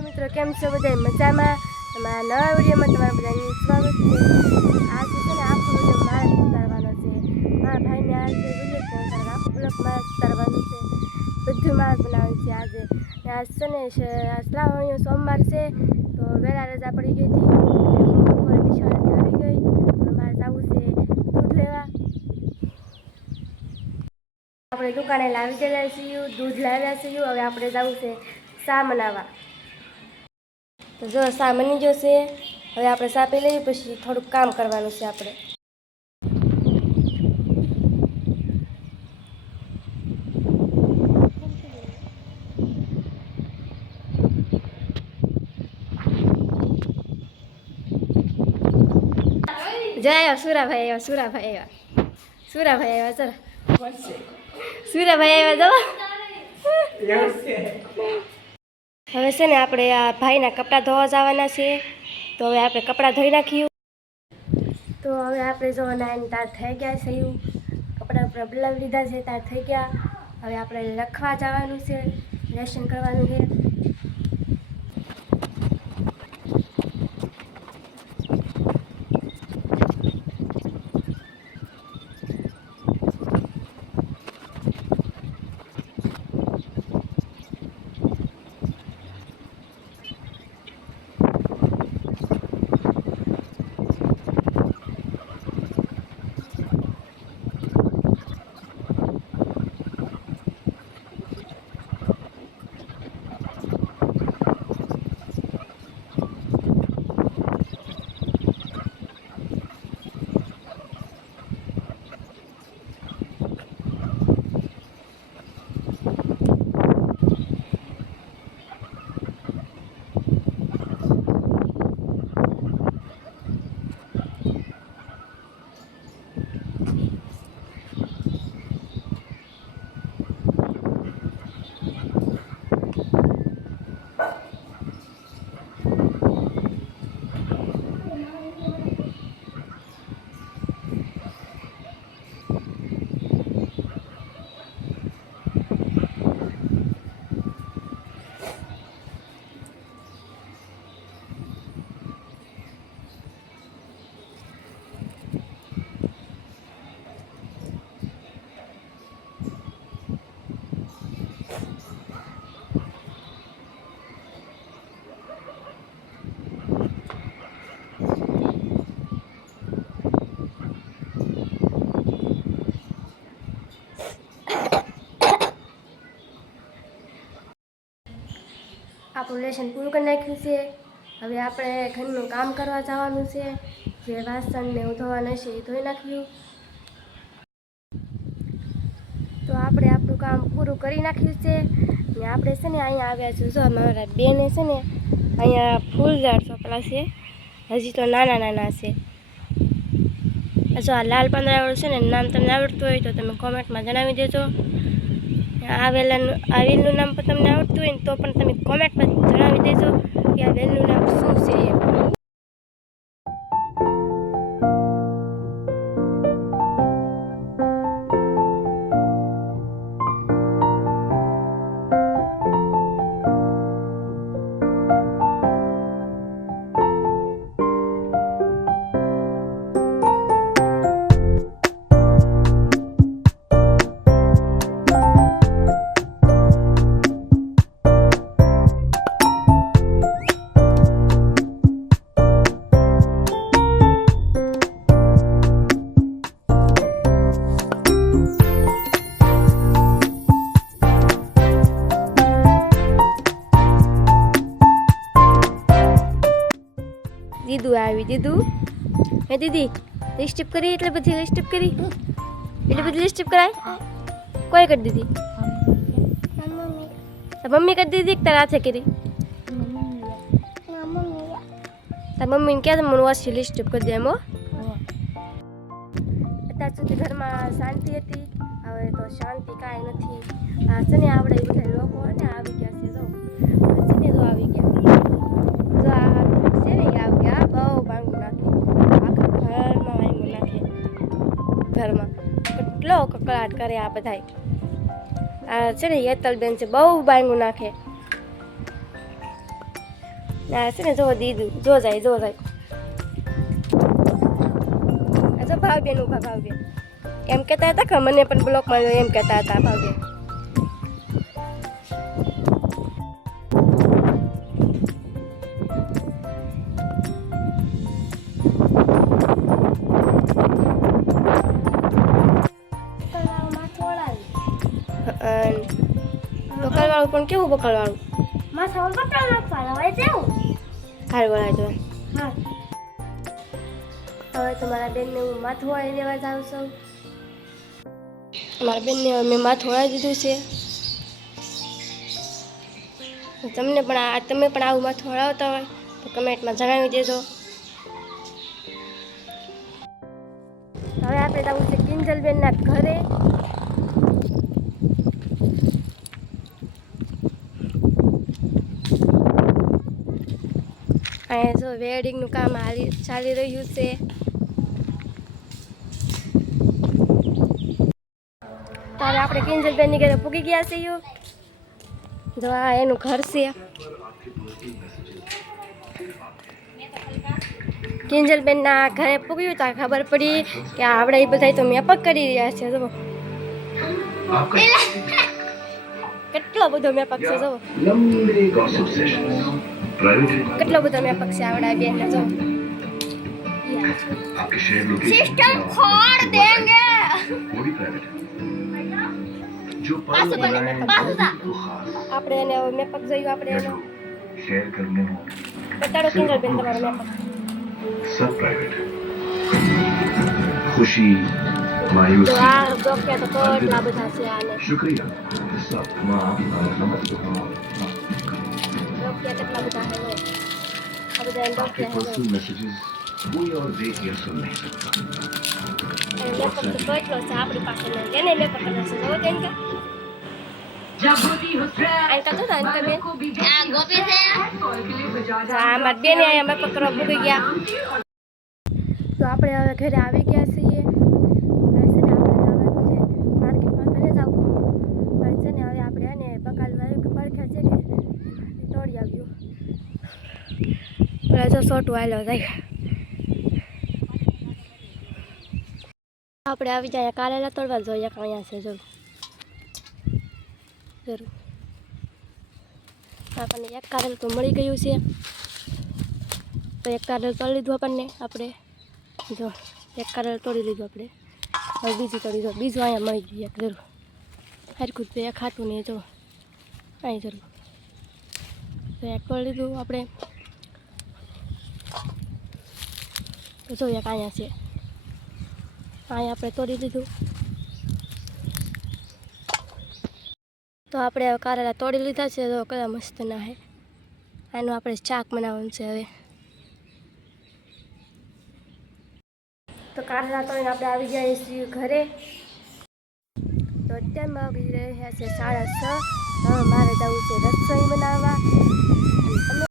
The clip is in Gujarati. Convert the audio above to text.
हेलो मित्रों, केम छो बधाय मजामां? અમારા નવા વિડીયોમાં તમારા બધાનું સ્વાગત છે। આજે છે ને આખો વિડીયો મારે ઉતારવાનો છે। મારા ભાઈને આજે વિડીયો ઉતારવાનો આખો બ્લોગ મારે ઉતારવાનો છે। બધું મારે બનાવવાનું છે આજે। આજ છે ને શ્રાવણીયો સોમવાર છે તો વહેલા રજા પડી ગઈ હતી। બપોરે નિશાળેથી આવી ગઈ। હવે મારે જવું છે દૂધ લેવા। આપણે દુકાને લાવી ગયેલા છીએ, દૂધ લાવ્યા છીએ। હવે આપણે જવું છે ચા બનાવવા। તો જો ચા બની ગયો છે। હવે આપણે ચા પી લઈએ, પછી થોડુંક કામ કરવાનું છે આપણે। જય આવ્યા સુરાભાઈ, આવ્યા સુરાભાઈ, આવ્યા સુરાભાઈ, આવ્યા જરા સુરાભાઈ આવ્યા જો। હવે છે ને આપણે આ ભાઈના કપડાં ધોવા જવાના છે તો હવે આપણે કપડાં ધોઈ નાખ્યું। તો હવે આપણે જો નાઈને તાર થઈ ગયા છે, કપડાં ઉપર બદલાવી લીધા છે, તાર થઈ ગયા। હવે આપણે લખવા જવાનું છે, લેસન કરવાનું છે। આપણું લેસન પૂરું કરી નાખ્યું છે। હવે આપણે ઘરનું કામ કરવા જવાનું છે। જે વાસણને ધોવાના છે એ ધોઈ નાખ્યું। તો આપણે આપણું કામ પૂરું કરી નાખ્યું છે ને આપણે છે ને અહીંયા આવ્યા છું। જો મારા બેને છે ને અહીંયા ફૂલ ઝાડ સોંપેલા છે, હજી તો નાના નાના છે। જો આ લાલ પાંદડાવાળું છે ને નામ તમને આવડતું હોય તો તમે કોમેન્ટમાં જણાવી દેજો। આ વેલનું નામ પણ તમને આવડતું હોય ને તો પણ તમે કોમેન્ટમાં જણાવી દેજો કે આ વેલનું નામ શું છે એમ। દીદુ આવી, દીદુ હે દીદી લિપસ્ટિક કરી, એટલે બધી લિપસ્ટિક કરી, એટલે બધી લિપસ્ટિક કરાય કોઈ કરી દીધી? મમ્મી કરી દીધી કે તારા હાથે કરી? તાર મમ્મીને ક્યાં મને ઓછી લિપસ્ટિક કરી દે એમ હો। અત્યાર સુધી ઘરમાં શાંતિ હતી, હવે તો શાંતિ કાંઈ નથી। આ છે ને આપણે બધા લોકો ને આવી ગયા છે, જો છે ને તો આવી ગયા, જો આ છે ને આવી ગયા, બહુ ભાંગું નાખે, આખા ઘરમાં ભાંગું નાખે। ઘરમાં કેટલો કકળાટ કરે આ બધાય। આ છે ને યેતલબેન છે, બહુ ભાંગું નાખે। ના છે ને જો દીધું જો જાય આ જો ભાવબેન ઊભા ભાવબેન એમ કહેતા હતા કે મને પણ બ્લોકમાં એમ કહેતા હતા ભાવબેન. બકલવાળું પણ કેવું બકલવાળું માથામાં કપડાં નાખવાના હોય તેવું. હાર વળાય તો હા હવે તો મારા બેનને હું માથું વાળી દેવા જાઉં છું. મારા બેનને હવે મેં માથું વાળી દીધું છે. તમે પણ આવું માથું વળાવતા હોય તો કમેન્ટમાં જણાવી દેજો. હવે આપણે જવું છે કિંજલબેનના ઘરે. અહીંયા જો વેડિંગનું કામ ચાલી રહ્યું છે. તારે આપણે કિંજલબેનની ઘરે પૂગી ગયા છીએ. જો આ એનું ઘર છે. કિંજલબેનના ઘરે પૂગ્યું તો ખબર પડી કે આપણે એ બધા તો મેપક કરી રહ્યા છે. જો કેટલો બધો મેપક છે. જો કેટલો બધો મેપક છે આવડા બેનને. જો સિસ્ટમ ખોડ દેંગે. આપણે એને મેપક જોયું. આપણે એનો બતાડો કિંજલબેન તમારો મેપક. सब प्राइवेट खुशी मायूसी તો આ ડોક્યા તો કેટલા બધા છે. આને शुक्रिया सब माँ ડોક્યા કેટલા બધા છે. આ બધા એને आपके ડોક્યા पर्सनल मैसेजेस कोई और देख या सुन नहीं सकता મેપક તો કેટલો છે આપણી પાસે નહીં. એને મેપક કરે છે. જો તેમ કે આનકા તો આનકા બેન આ ગોપી છે. આ મારી બેને અહીંયા મેપક કરવા પૂગી ગયા. તો આપણે હવે ઘરે આવી ગયા છીએ. હવે છે ને આપણે જવાનું છે માર્કેટમાં ઘરે જવું પણ છે ને હવે આપણે એને બકાલ વાળું કે પડખે છે ને તોડી આવ્યું. પેલા જો સોટું આવેલો જાય. આપણે આવી જાય કારેલા તોડવા જોઈએ. અહીંયા છે જો જરૂર આપણને એક કારેલ તો મળી ગયું છે. તો એક કારેલ તોડી લીધું આપણને. આપણે જો એક કારેલ તોડી લીધું આપણે. હવે બીજું તોડી દો. બીજું અહીંયા મળી ગયું એક જરૂર. હરખું તો એક ખાતું નહીં. જો અહીં જરૂર તો એક તોડી લીધું આપણે. તો જો એક અહીંયા છે. અહીંયા આપણે તોડી દીધું. તો આપણે હવે કારેલા તોડી લીધા છે. તો કયા મસ્ત ના હે. આનું આપણે શાક બનાવવાનું છે હવે. તો કારેલા તોડીને આપણે આવી ગયા છીએ ઘરે. તો અત્યારમાં વાગી રહ્યા છે 6:30. હવે મારે જવું છે રસોઈ બનાવવા.